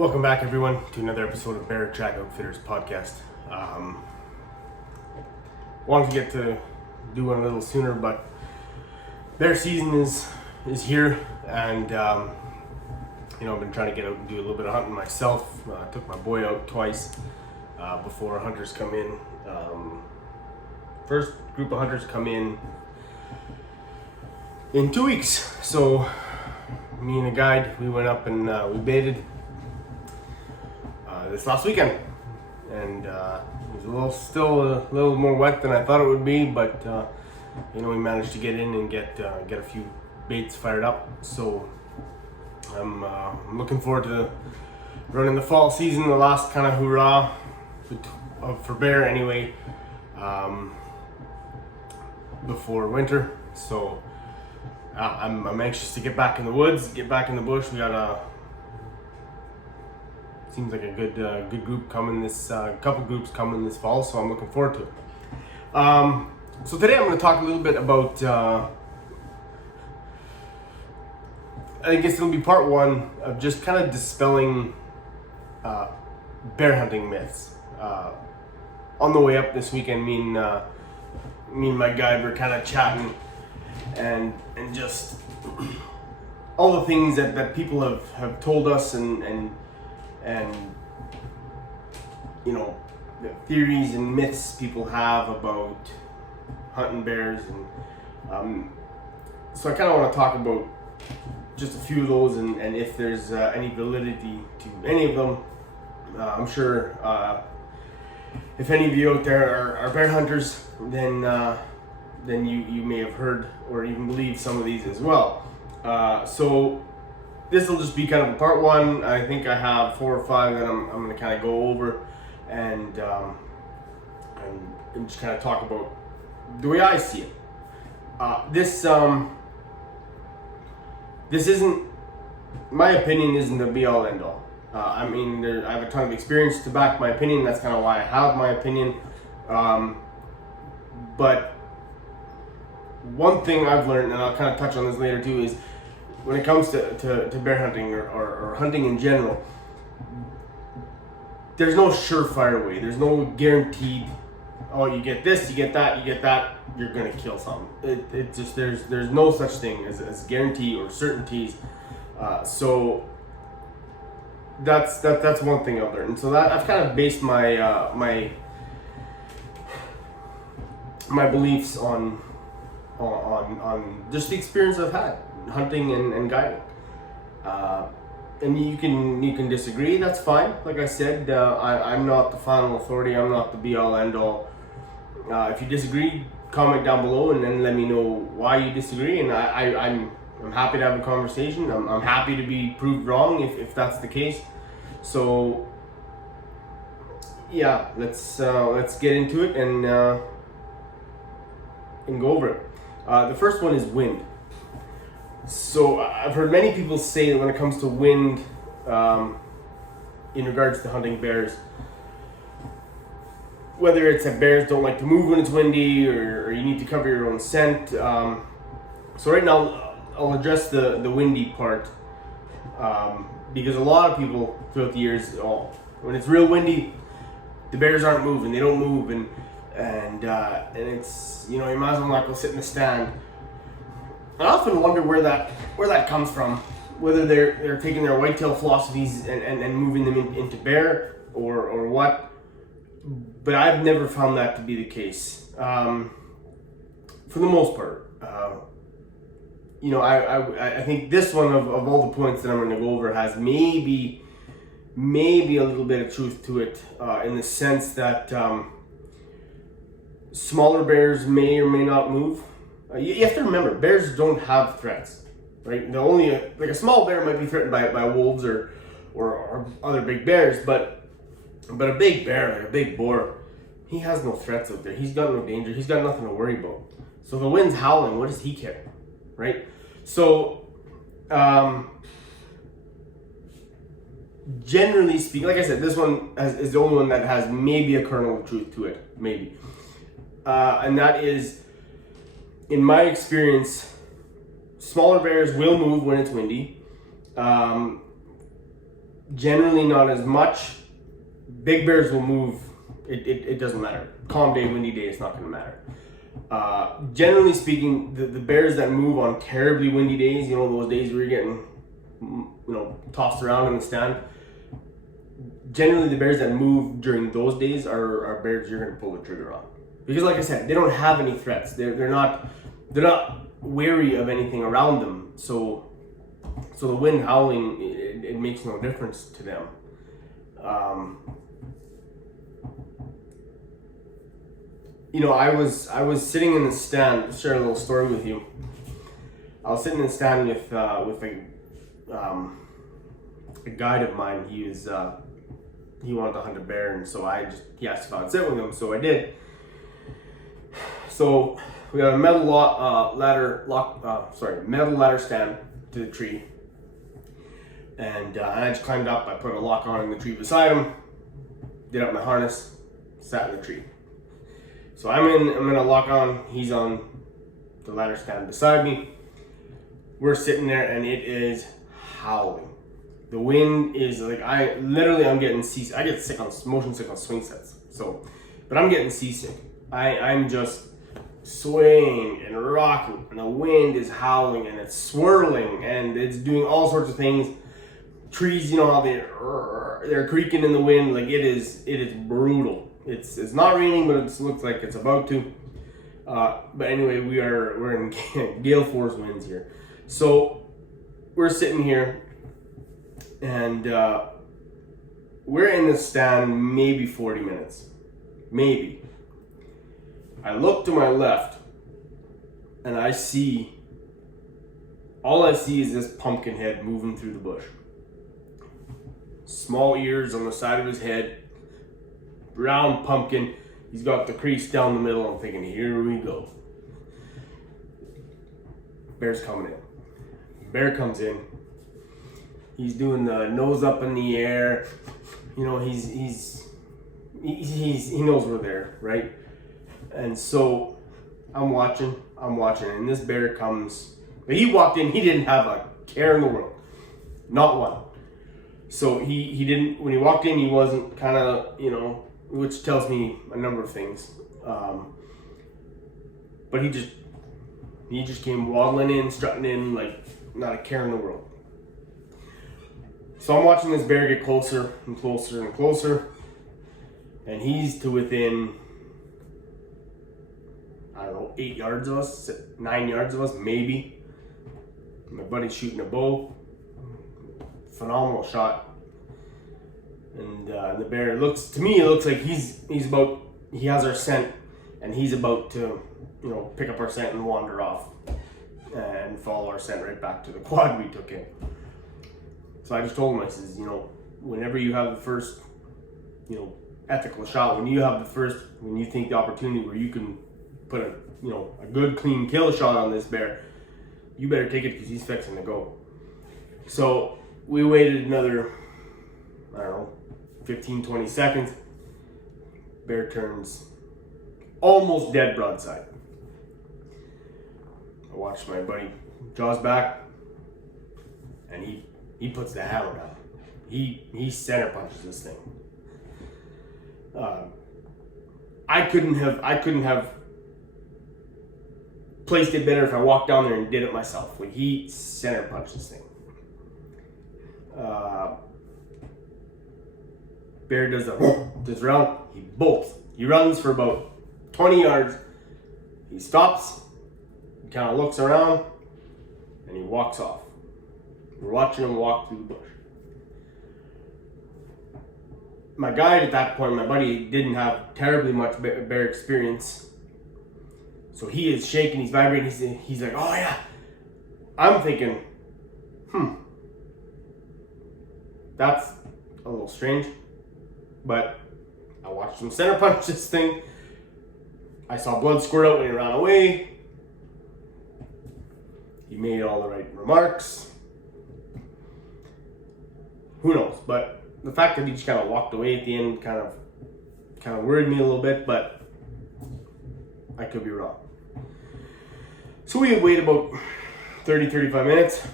Welcome back, everyone, to another episode of Bear Track Outfitters podcast. Wanted to get to do one a little sooner, but bear season is here, and I've been trying to get out and do a little bit of hunting myself. Took my boy out twice before hunters come in. First group of hunters come in 2 weeks, so me and a guide, we went up and we baited this last weekend, and it was still a little more wet than I thought it would be, but we managed to get in and get a few baits fired up. So I'm looking forward to running the fall season, the last kind of hurrah for bear anyway, before winter. So I'm anxious to get back in the woods, get back in the bush. We got seems like a good group coming this couple groups coming this fall, so I'm looking forward to it. So today I'm going to talk a little bit about I guess it'll be part one of just kind of dispelling bear hunting myths. On the way up this weekend, me and my guide were kind of chatting and just all the things that people have told us and the theories and myths people have about hunting bears, and so I kind of want to talk about just a few of those and if there's any validity to any of them. I'm sure if any of you out there are bear hunters, then you may have heard or even believe some of these as well. So this will just be kind of a part one. I think I have 4 or 5 that I'm going to kind of go over and just kind of talk about the way I see it. This isn't, my opinion isn't the be all end all. I have a ton of experience to back my opinion. That's kind of why I have my opinion. But one thing I've learned, and I'll kind of touch on this later too, is when it comes to bear hunting or hunting in general, there's no surefire way. There's no guaranteed, oh, you get this, you get that, you're gonna kill something. It just, there's no such thing as guarantee or certainties. So that's one thing I've learned. And so that I've kind of based my my beliefs on just the experience I've had hunting and guiding. And you can disagree, that's fine. Like I said, I'm not the final authority, I'm not the be all end all. If you disagree, comment down below and then let me know why you disagree, and I'm happy to have a conversation. I'm happy to be proved wrong if that's the case. So yeah, let's get into it and go over it. The first one is wind. So I've heard many people say that when it comes to wind, in regards to hunting bears, whether it's that bears don't like to move when it's windy or you need to cover your own scent. So right now I'll address the windy part, because a lot of people throughout the years, when it's real windy, the bears aren't moving, they don't move, and it's, you might as well not go sit in the stand. I often wonder where that comes from, whether they're taking their whitetail philosophies and moving them into bear or what, but I've never found that to be the case. For the most part, I think this one of all the points that I'm going to go over has maybe a little bit of truth to it, in the sense that smaller bears may or may not move. You have to remember, bears don't have threats, right? Like a small bear might be threatened by wolves or other big bears, but a big bear, like a big boar, he has no threats out there. He's got no danger. He's got nothing to worry about. So the wind's howling. What does he care, right? So generally speaking, like I said, this one is the only one that has maybe a kernel of truth to it, maybe, and that is, in my experience, smaller bears will move when it's windy. Generally not as much. Big bears will move. It doesn't matter. Calm day, windy day, it's not going to matter. Generally speaking, the bears that move on terribly windy days, those days where you're getting, tossed around in the stand. Generally, the bears that move during those days are bears you're going to pull the trigger on, because, like I said, they don't have any threats. They're not wary of anything around them. So the wind howling, it makes no difference to them. I was sitting in the stand. I'll share a little story with you. I was sitting in the stand with a guide of mine. He wanted to hunt a bear, and so he asked if I would sit with him, so I did. So we have a metal ladder stand to the tree, and I just climbed up. I put a lock on in the tree beside him, did up my harness, sat in the tree. So I'm in a lock on. He's on the ladder stand beside me. We're sitting there, and it is howling. The wind is like, I'm getting seasick. I get motion sick on swing sets. But I'm getting seasick. I'm just swaying and rocking, and the wind is howling, and it's swirling, and it's doing all sorts of things. Trees, how they're creaking in the wind. Like, it is brutal. It's not raining, but it looks like it's about to. But anyway, we're in gale force winds here. So we're sitting here, and we're in the stand maybe 40 minutes. Maybe. I look to my left, and all I see is this pumpkin head moving through the bush. Small ears on the side of his head, round pumpkin. He's got the crease down the middle. I'm thinking, here we go. Bear's coming in. Bear comes in. He's doing the nose up in the air. He knows we're there, right? And so I'm watching, and this bear comes. He walked in. He didn't have a care in the world, not one. So he didn't. When he walked in, he wasn't kind of, which tells me a number of things. But he just came waddling in, strutting in, like not a care in the world. So I'm watching this bear get closer and closer and closer, and he's to within, 8 yards of us, 9 yards of us, maybe. My buddy's shooting a bow. Phenomenal shot. And the bear looks like he has our scent, and he's about to, pick up our scent and wander off and follow our scent right back to the quad we took in. So I just told him, I says, whenever you have the first, ethical shot, when you think the opportunity where you can put a good clean kill shot on this bear, you better take it, because he's fixing to go. So we waited another, 15, 20 seconds. Bear turns almost dead broadside. I watched my buddy jaws back, and he puts the hammer down. He center punches this thing. I couldn't have placed it better if I walked down there and did it myself. Like, he center punched this thing. Bear does this round. He bolts. He runs for about 20 yards. He stops. He kind of looks around, and he walks off. We're watching him walk through the bush. My guide at that point, my buddy, didn't have terribly much bear experience. So he is shaking, he's vibrating, he's like, oh yeah. I'm thinking, that's a little strange. But I watched him center punch this thing. I saw blood squirt out when he ran away. He made all the right remarks. Who knows? But the fact that he just kind of walked away at the end kind of worried me a little bit, but I could be wrong. So we wait about 30, 35 minutes,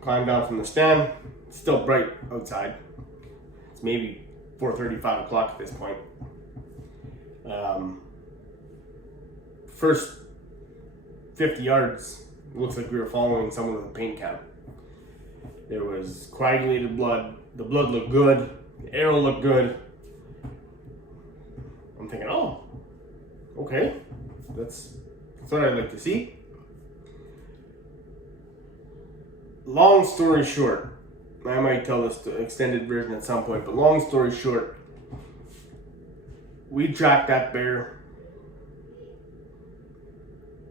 climb down from the stand. It's still bright outside. It's maybe 4:30, 5 o'clock at this point. First 50 yards, looks like we were following someone with a paint can. There was coagulated blood. The blood looked good. The arrow looked good. I'm thinking, oh, okay, that's what I'd like to see. Long story short, I might tell this extended version at some point, but long story short, we tracked that bear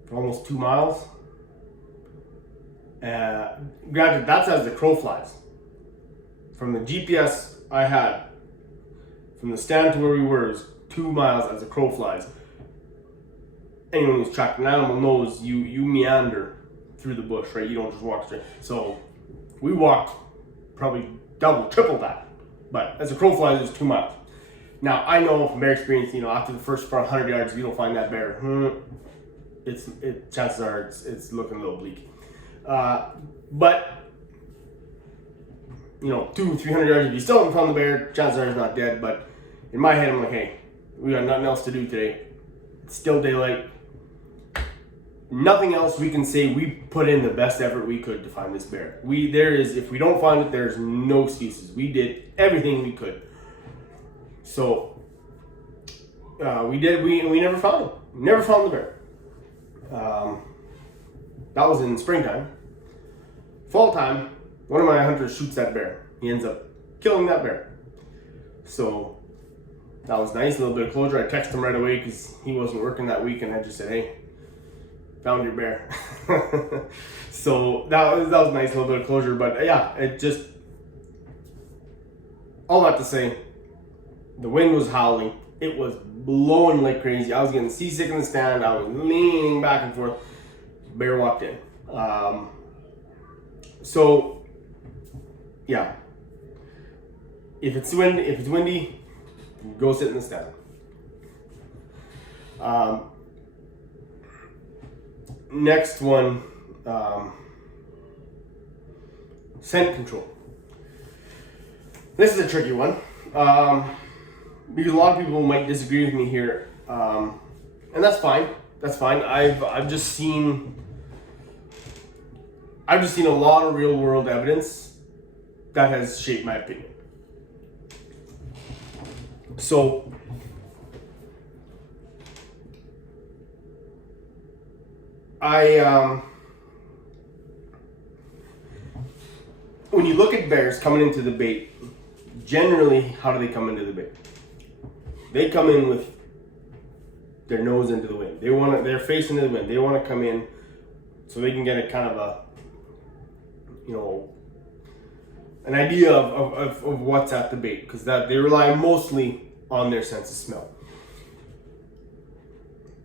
for almost 2 miles. Granted, that's as the crow flies. From the GPS I had, from the stand to where we were, is 2 miles as the crow flies. Anyone who's tracked an animal knows you meander through the bush, right? You don't just walk straight. So we walked probably double, triple that. But as a crow flies, it was 2 miles. Now, I know from bear experience, after the first 100 yards, if you don't find that bear, chances are it's looking a little bleak. But 200-300 yards, if you still haven't found the bear, chances are he's not dead. But in my head, I'm like, hey, we got nothing else to do today. It's still daylight. Nothing else we can say. We put in the best effort we could to find this bear. If we don't find it, there's no excuses. We did everything we could. So we never found him. Never found the bear. That was in springtime. Fall time, one of my hunters shoots that bear. He ends up killing that bear. So that was nice, a little bit of closure. I texted him right away because he wasn't working that week, and I just said, hey, found your bear. So that was nice, a little bit of closure. But yeah, it just, all that to say, the wind was howling. It was blowing like crazy. I was getting seasick in the stand. I was leaning back and forth. Bear walked in. So yeah, if it's windy, go sit in the stand. Next one, scent control. This is a tricky one, because a lot of people might disagree with me here, and that's fine. That's fine. I've just seen a lot of real world evidence that has shaped my opinion. So when you look at bears coming into the bait, generally, how do they come into the bait? They come in with their nose into the wind. They're facing the wind. They want to come in so they can get a kind of an idea of what's at the bait, because that they rely mostly on their sense of smell.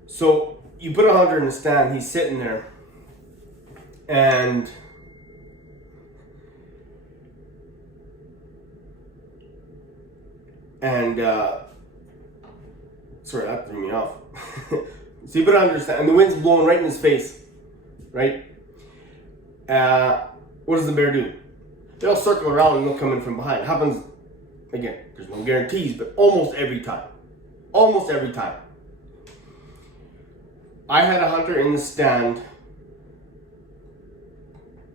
So you put a hunter in the stand, he's sitting there, and sorry, that threw me off. So you put it under the stand, and the wind's blowing right in his face, right? What does the bear do? They'll circle around and they'll come in from behind. It happens, again, there's no guarantees, but almost every time. Almost every time. I had a hunter in the stand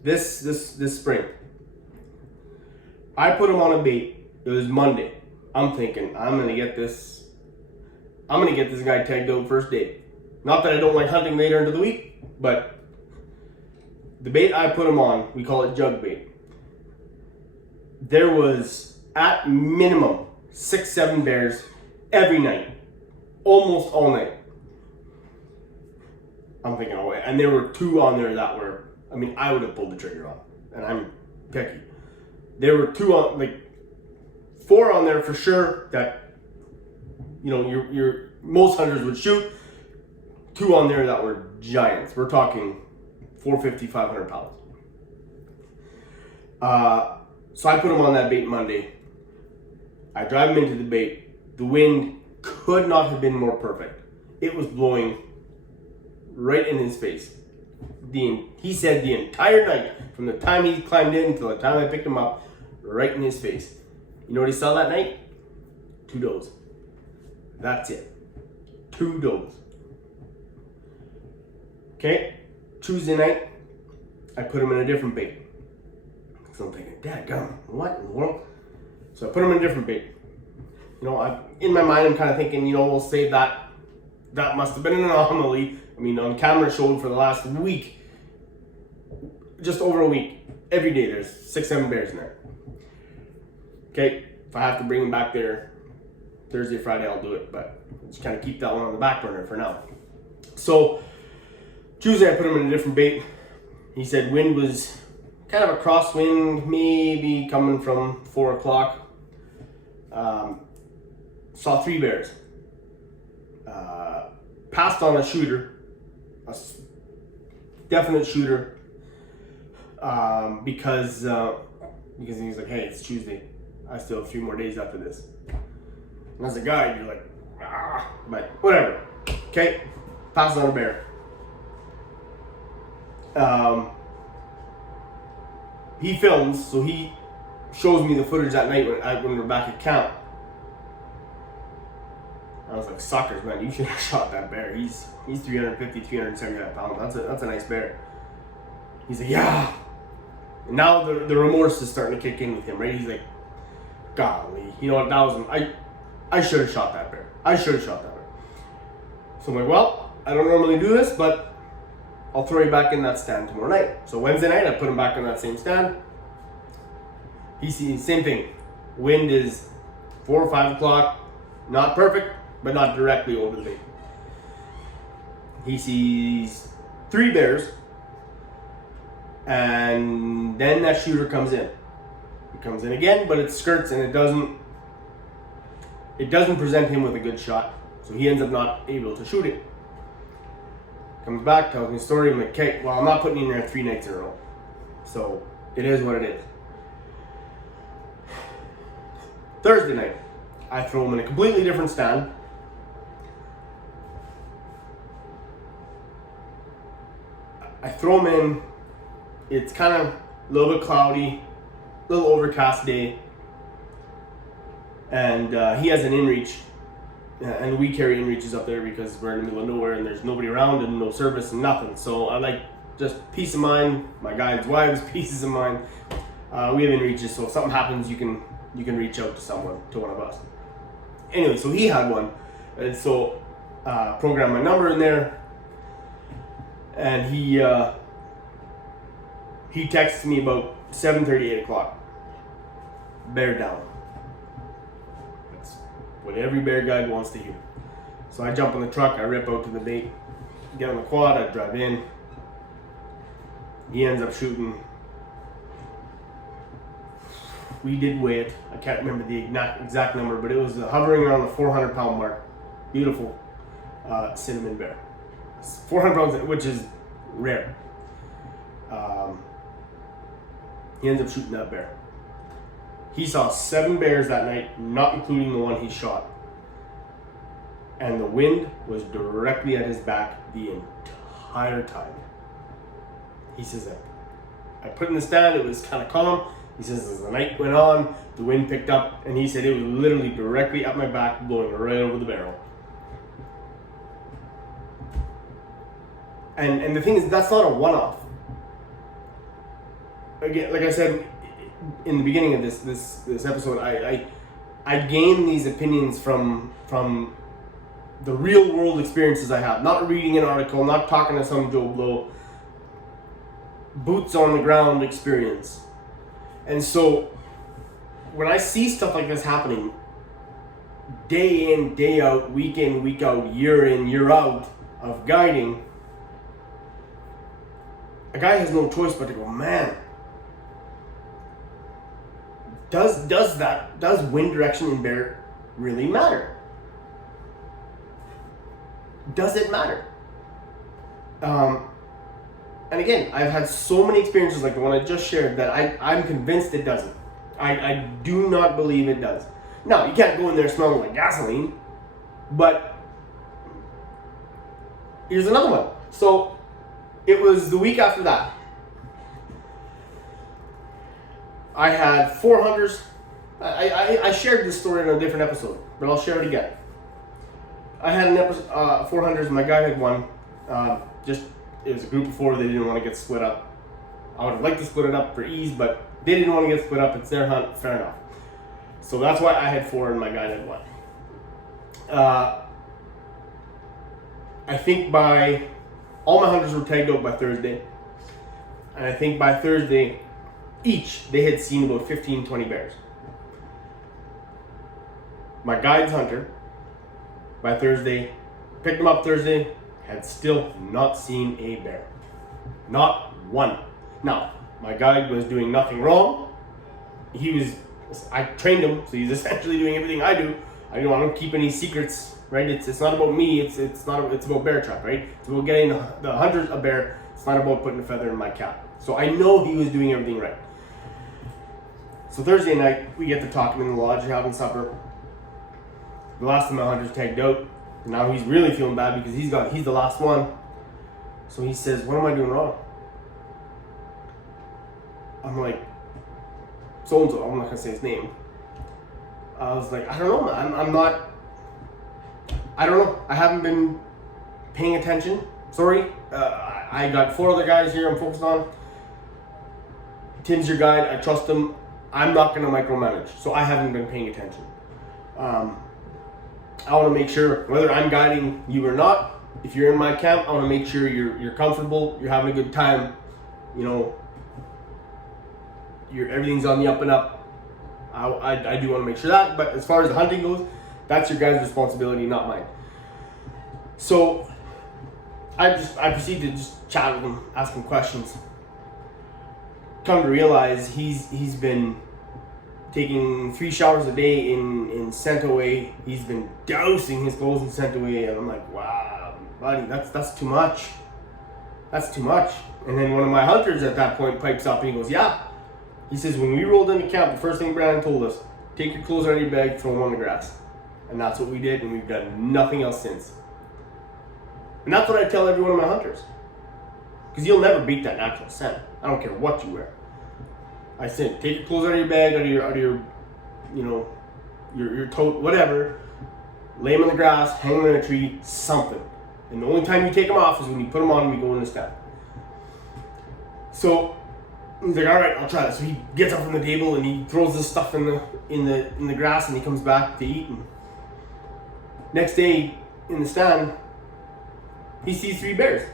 this spring. I put him on a bait. It was Monday. I'm thinking, I'm gonna get this guy tagged out first day. Not that I don't like hunting later into the week, but the bait I put him on, we call it jug bait. There was at minimum 6-7 bears every night, almost all night. I'm thinking, oh, and there were 2 on there that were, I would have pulled the trigger on, and I'm picky. There were 2 on, 4 on there for sure that, your most hunters would shoot. 2 on there that were giants. We're talking 450, 500 pounds. So I put him on that bait Monday. I drive him into the bait. The wind could not have been more perfect. It was blowing right in his face. He said the entire night, from the time he climbed in until the time I picked him up, right in his face. You know what he saw that night? 2 does. That's it. 2 does. Okay, Tuesday night, I put him in a different bait. So I'm thinking, dadgum, what in the world? So I put him in a different bait. You know, in my mind, I'm kind of thinking, you know, we'll say that must have been an anomaly. I mean, on camera showed for the last week, just over a week, every day there's 6-7 bears in there. Okay, if I have to bring him back there Thursday, Friday, I'll do it, but just kind of keep that one on the back burner for now. So Tuesday, I put him in a different bait. He said wind was kind of a crosswind, maybe coming from 4 o'clock. Saw 3 bears. Passed on a shooter, a definite shooter, because he's like, hey, it's Tuesday. I still have a few more days after this. And as a guy, you're like, but whatever. Okay, passed on a bear. He films, so he shows me the footage that night when we're back at camp. I was like, suckers, man, you should have shot that bear. He's 350, 375 pounds. That's a nice bear. He's like, yeah. And now the remorse is starting to kick in with him, right? He's like, golly, you know what, that was, I should have shot that bear. I should have shot that bear. So I'm like, well, I don't normally do this, but I'll throw you back in that stand tomorrow night. So Wednesday night, I put him back in that same stand. He sees, same thing. Wind is 4 or 5 o'clock. Not perfect, but not directly over the bait. He sees 3 bears. And then that shooter comes in. It comes in again, but it skirts and it doesn't present him with a good shot. So he ends up not able to shoot it. Comes back, tells me a story. I'm like, okay, well, I'm not putting you in there 3 nights in a row. So it is what it is. Thursday night, I throw him in a completely different stand. I throw him in. It's kind of a little bit cloudy, a little overcast day. And he has an inReach. And we carry inReaches up there because we're in the middle of nowhere and there's nobody around and no service and nothing. So I like just peace of mind. My guide's wives, pieces of mind. We have inReaches, so if something happens, you can reach out to someone, to one of us. Anyway, so he had one, and so programmed my number in there, and he texts me about 7:30, 8 o'clock. Bear down. That's what every bear guide wants to hear. So I jump in the truck, I rip out to the bait, get on the quad, I drive in. He ends up shooting. We did weigh it. I can't remember the exact number, but it was hovering around the 400-pound mark. Beautiful cinnamon bear. 400 pounds, which is rare. He ends up shooting that bear. He saw 7 bears that night, not including the one he shot. And the wind was directly at his back the entire time. He says that I put in the stand, it was kind of calm. He says as the night went on, the wind picked up, and he said it was literally directly at my back, blowing right over the barrel. And the thing is, that's not a one-off. Again, like I said in the beginning of this episode, I gain these opinions from the real world experiences I have. Not reading an article, not talking to some Joe Blow. Boots on the ground experience. And so when I see stuff like this happening, day in, day out, week in, week out, year in, year out of guiding, a guy has no choice but to go, man, does wind direction in bear really matter? Does it matter? And again, I've had so many experiences like the one I just shared that I'm convinced it doesn't. I do not believe it does. Now, you can't go in there smelling like gasoline, but here's another one. So it was the week after that. I had 4 hunters, I shared this story in a different episode, but I'll share it again. I had an episode, 400s, my guy had one. It was a group of 4, they didn't want to get split up. I would have liked to split it up for ease, but they didn't want to get split up. It's their hunt, fair enough. So that's why I had 4 and my guy had 1. I think all my hunters were tagged out by Thursday. And I think by Thursday, each, they had seen about 15, 20 bears. My guide's hunter, by Thursday, picked him up Thursday, had still not seen a bear. Not one. Now, my guide was doing nothing wrong. I trained him, so he's essentially doing everything I do. I don't want to keep any secrets, right? It's not about me, it's about bear trap, right? It's about getting the hunters a bear. It's not about putting a feather in my cap. So I know he was doing everything right. So Thursday night, we get to talking in the lodge, having supper. The last of my hunters tagged out. And now he's really feeling bad because he's the last one. So he says, "What am I doing wrong?" I'm like, "So-and-so," I'm not gonna say his name. I was like, "I don't know, man. I don't know. I haven't been paying attention. Sorry. I got 4 other guys here I'm focused on. Tim's your guide. I trust him. I'm not gonna micromanage. So I haven't been paying attention. I want to make sure whether I'm guiding you or not, if you're in my camp, I want to make sure you're comfortable, you're having a good time, everything's on the up and up. I do want to make sure that, but as far as the hunting goes, that's your guys' responsibility, not mine." So I proceed to just chat with him, ask him questions. Come to realize he's been taking 3 showers a day in Scent-Away. He's been dousing his clothes in Scent-Away, and I'm like, "Wow, buddy, that's too much. That's too much." And then one of my hunters at that point pipes up and he goes, "Yeah." He says, "When we rolled into camp, the first thing Brandon told us, take your clothes out of your bag, throw them on the grass." And that's what we did, and we've done nothing else since. And that's what I tell every one of my hunters. Because you'll never beat that natural scent. I don't care what you wear. I said, take your clothes out of your bag, out of your your tote, whatever. Lay them on the grass, hang them in a tree, something. And the only time you take them off is when you put them on and we go in the stand. So he's like, "All right, I'll try this." So he gets up from the table and he throws this stuff in the grass and he comes back to eat. And next day in the stand, he sees 3 bears.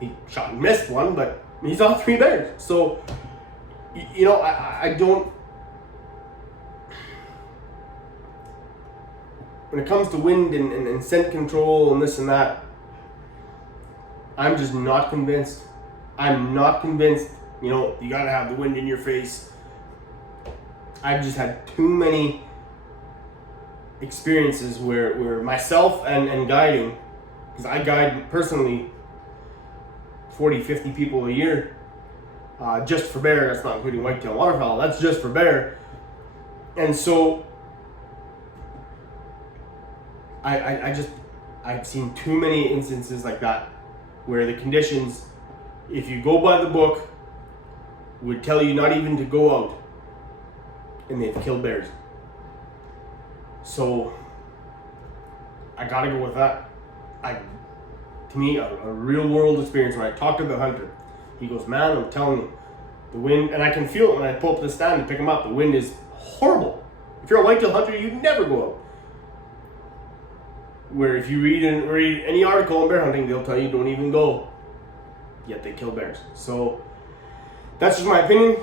He shot and missed one, but he saw 3 bears. So I don't. When it comes to wind and scent control and this and that, I'm just not convinced. I'm not convinced. You gotta have the wind in your face. I've just had too many experiences where myself and guiding, because I guide personally 40, 50 people a year. Just for bear, that's not including whitetail and waterfowl, that's just for bear. And so I've seen too many instances like that where the conditions, if you go by the book, would tell you not even to go out, and they've killed bears. So I gotta go with that. To me, a real world experience where I talk to the hunter. He goes, "Man, I'm telling you, the wind," and I can feel it when I pull up the stand and pick him up. The wind is horrible. If you're a whitetail hunter, you'd never go out. Where if you read any article on bear hunting, they'll tell you don't even go. Yet they kill bears. So that's just my opinion.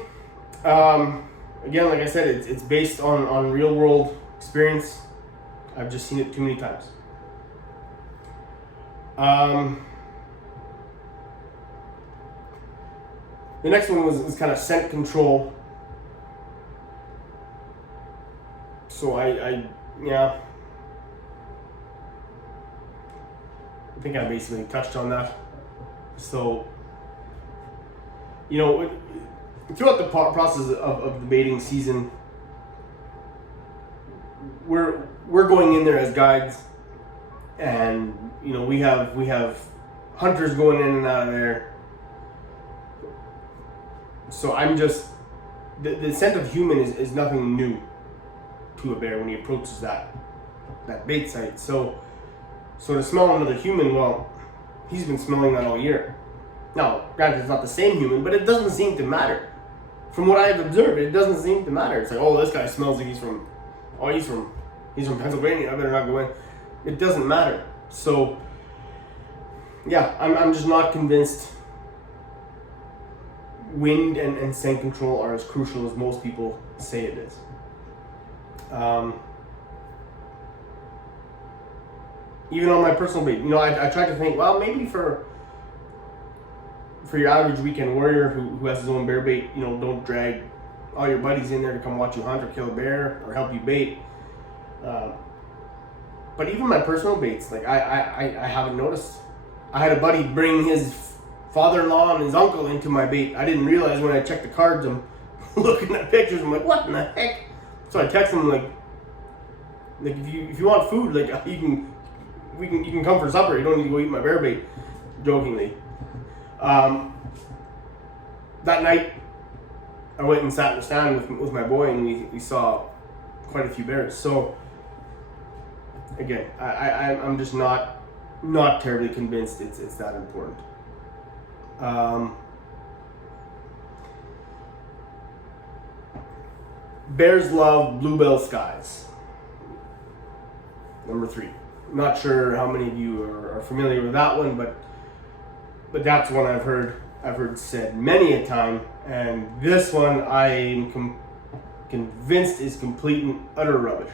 Again, like I said, it's based on real world experience. I've just seen it too many times. The next one was kind of scent control. So I think I basically touched on that. So, throughout the process of the baiting season, we're going in there as guides, and we have hunters going in and out of there. So I'm just the scent of human is nothing new to a bear when he approaches that bait site. So to smell another human, well, he's been smelling that all year. Now, granted, it's not the same human, but it doesn't seem to matter. From what I've observed, it doesn't seem to matter. It's like, oh, this guy smells like he's from Pennsylvania. I better not go in. It doesn't matter. So, yeah, I'm just not convinced wind and scent control are as crucial as most people say it is. Even on my personal bait, I tried to think, well, maybe for your average weekend warrior who has his own bear bait, don't drag all your buddies in there to come watch you hunt or kill a bear or help you bait. But even my personal baits, like I haven't noticed. I had a buddy bring his father-in-law and his uncle into my bait. I didn't realize when I checked the cards, I'm looking at pictures, I'm like, what in the heck? So I text him like if you want food, like you can come for supper. You don't need to go eat my bear bait. Jokingly. That night, I went and sat in the stand with my boy, and we saw quite a few bears. So again, I'm just not terribly convinced it's that important. Bears love bluebell skies. Number 3. Not sure how many of you are familiar with that one, but that's one I've heard said many a time, and this one I am convinced is complete and utter rubbish.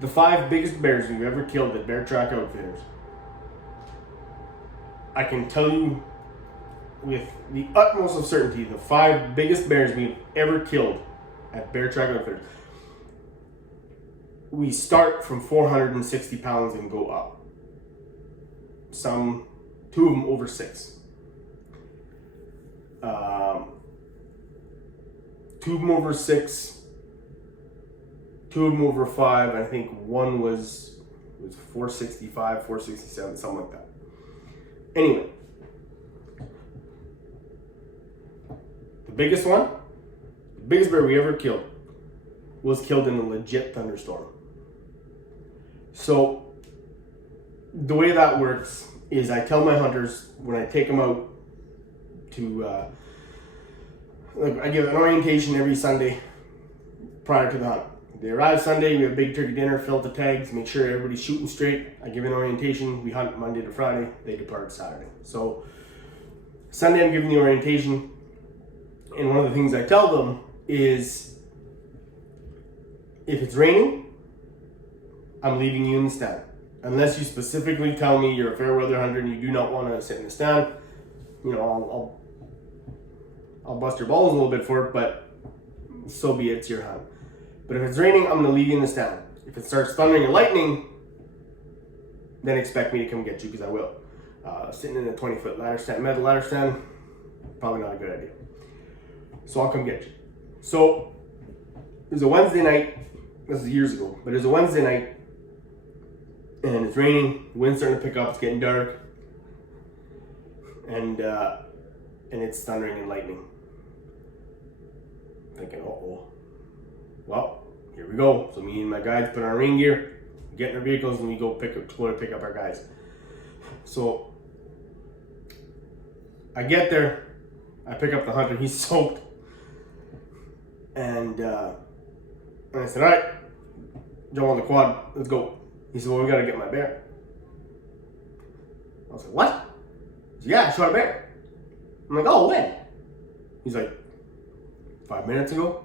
The 5 biggest bears we've ever killed at Bear Track Outfitters, I can tell you with the utmost of certainty, the 5 biggest bears we've ever killed at Bear Track Outfitters, we start from 460 pounds and go up. 2 of them over 6. 2 of them over 6. 2 of them over 5. I think one was 465, 467, something like that. Anyway, the biggest bear we ever killed was killed in a legit thunderstorm. So the way that works is I tell my hunters when I take them out to, I give an orientation every Sunday prior to the hunt. They arrive Sunday, we have a big turkey dinner, fill out the tags, make sure everybody's shooting straight. I give an orientation, we hunt Monday to Friday, they depart Saturday. So Sunday I'm giving the orientation, and one of the things I tell them is if it's raining, I'm leaving you in the stand. Unless you specifically tell me you're a fair weather hunter and you do not want to sit in the stand, I'll bust your balls a little bit for it, but so be it, it's your hunt. But if it's raining, I'm going to leave you in the stand. If it starts thundering and lightning, then expect me to come get you, because I will. Sitting in a 20-foot metal ladder stand, probably not a good idea. So I'll come get you. So it was a Wednesday night. This is years ago, but it was a Wednesday night, and it's raining. Wind's starting to pick up. It's getting dark, and it's thundering and lightning. Thinking, uh-oh. Well, here we go. So me and my guys put on our rain gear, get in our vehicles, and we go pick up our guys. So I get there, I pick up the hunter. He's soaked, and I said, "All right, jump on the quad. Let's go." He said, "Well, we gotta get my bear." I was like, "What?" He said, "Yeah, I shot a bear." I'm like, "Oh, when?" He's like, 5 minutes ago.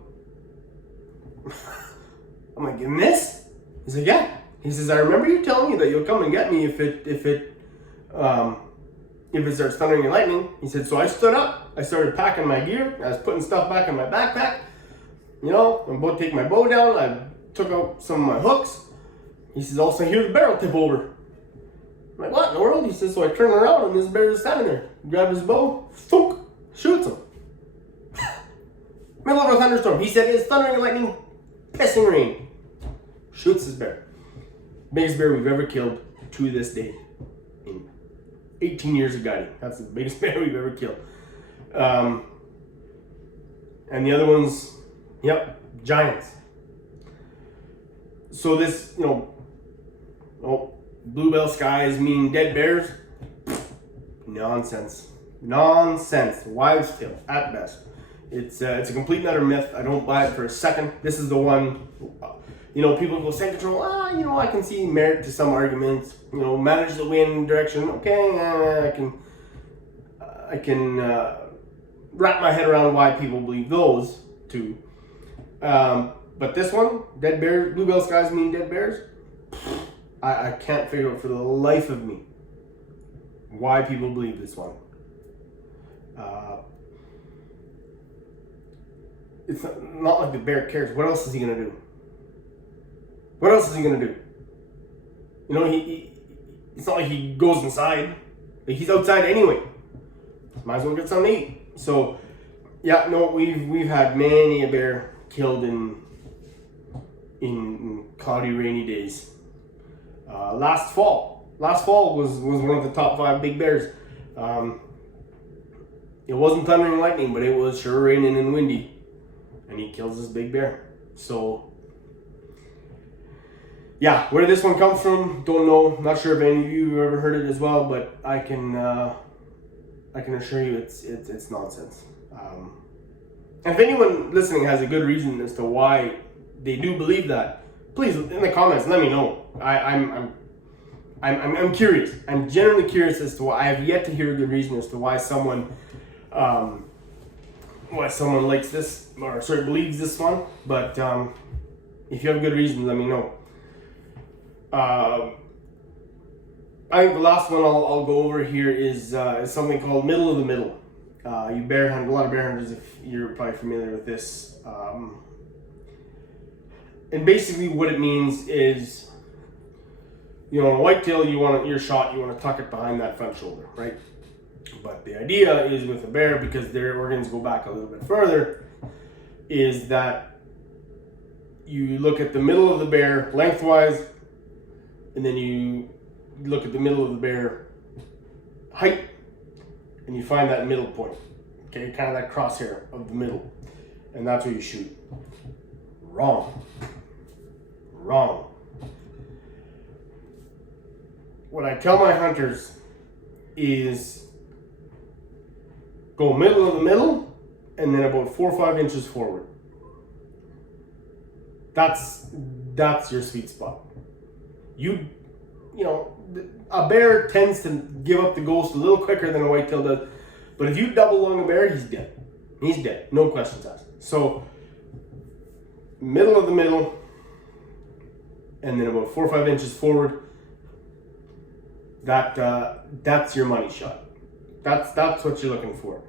I'm like, "In this?" He's like, "Yeah." He says, "I remember you telling me that you'll come and get me if it starts thundering and lightning." He said, "So I stood up. I started packing my gear. I was putting stuff back in my backpack. I'm about to take my bow down. I took out some of my hooks." He says, "Also, hear the barrel tip over." I'm like, "What in the world?" He says, "So I turn around and this bear is standing there. Grab his bow, thunk, shoots him." Middle of a thunderstorm. He said it's thundering and lightning, pissing rain. Shoots his bear. Biggest bear we've ever killed to this day. In 18 years of guiding. That's the biggest bear we've ever killed. And the other ones, yep, giants. So this, bluebell skies mean dead bears. Nonsense. Wives' tale at best. It's a complete and utter myth. I don't buy it for a second. This is the one. People go scent control. I can see merit to some arguments. Manage the wind direction. Okay, I can wrap my head around why people believe those two. But this one, dead bears, bluebell skies mean dead bears. I can't figure out for the life of me why people believe this one. It's not like the bear cares. What else is he gonna do? It's not like he goes inside. Like, he's outside anyway. Might as well get something to eat. So, yeah, no, we've had many a bear killed in cloudy, rainy days. Last fall was one of the top 5 big bears. It wasn't thundering and lightning, but it was sure raining and windy, and he kills this big bear. So, yeah, where this one comes from, don't know. Not sure if any of you have ever heard it as well, but I can assure you it's nonsense. And if anyone listening has a good reason as to why they do believe that, please in the comments let me know. I'm curious. I'm genuinely curious as to why. I have yet to hear a good reason as to why someone likes this or believes this one. But if you have a good reason, let me know. I think the last one I'll go over here is something called middle of the middle. You bear hunt, a lot of bear hunters, if you're probably familiar with this. And basically what it means is, a whitetail, you want to tuck it behind that front shoulder, right? But the idea is with a bear, because their organs go back a little bit further, is that you look at the middle of the bear lengthwise, and then you look at the middle of the bear height, and you find that middle point, okay, kind of that crosshair of the middle, and that's where you shoot. Wrong. What I tell my hunters is go middle of the middle, and then about 4 or 5 inches forward. That's your sweet spot. A bear tends to give up the ghost a little quicker than a whitetail does. But if you double lung a bear, he's dead. No questions asked. So, middle of the middle, and then about 4 or 5 inches forward. That's your money shot. That's what you're looking for.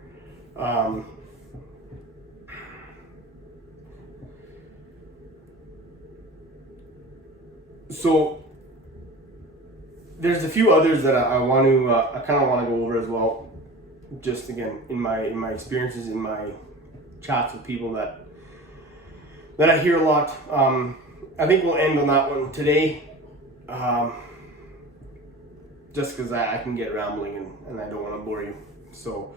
So there's a few others that I want to I kind of want to go over as well. Just again in my experiences, in my chats with people that I hear a lot. I think we'll end on that one today. Just because I can get rambling and I don't want to bore you. So,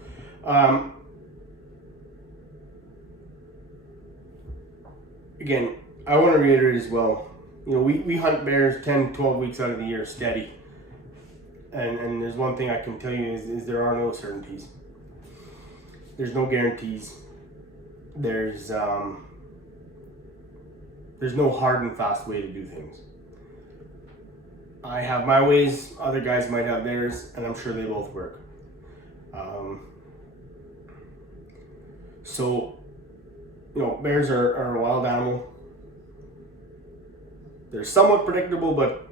again, I want to reiterate as well, we hunt bears 10, 12 weeks out of the year steady. And there's one thing I can tell you is there are no certainties. There's no guarantees. There's no hard and fast way to do things. I have my ways, other guys might have theirs, and I'm sure they both work. Bears are a wild animal. They're somewhat predictable, but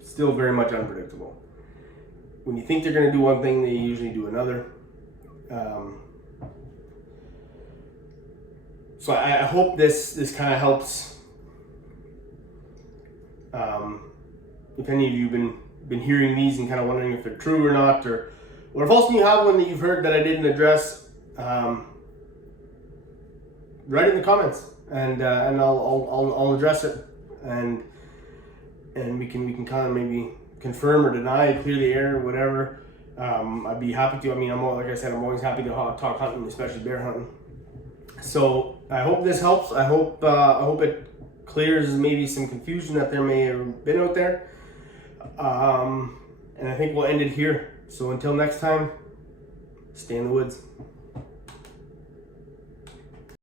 still very much unpredictable. When you think they're going to do one thing, they usually do another. So I hope this kind of helps. If any of you have been hearing these and kind of wondering if they're true or not, or if also you have one that you've heard that I didn't address, write it in the comments, and I'll address it, and we can kind of maybe confirm or deny, clear the air, whatever. I'd be happy to. I mean, like I said, I'm always happy to talk hunting, especially bear hunting. So I hope this helps. I hope it clears maybe some confusion that there may have been out there. And I think we'll end it here. So until next time, stay in the woods.